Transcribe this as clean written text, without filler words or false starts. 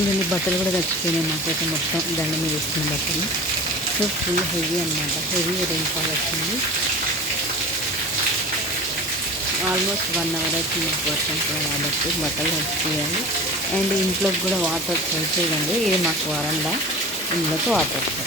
ఇవన్నీ బట్టలు కూడా తడిచిపోయినాయి మాకైతే మొత్తం దండ మీద వేసుకున్న బట్టలు. సో ఫుల్ హెవీ అనమాట, హెవీ రెయిన్ఫాల్ వచ్చింది. ఆల్మోస్ట్ 1 అవర్ అవుతుంది మాకు వర్షం కూడా కాబట్టి బట్టలు తడిచిపోయాయి. అండ్ ఇంట్లోకి కూడా వాటర్ వచ్చాయి చూడండి, ఇది మాకు వరండా, ఇంట్లోకి వాటర్ వస్తాయి.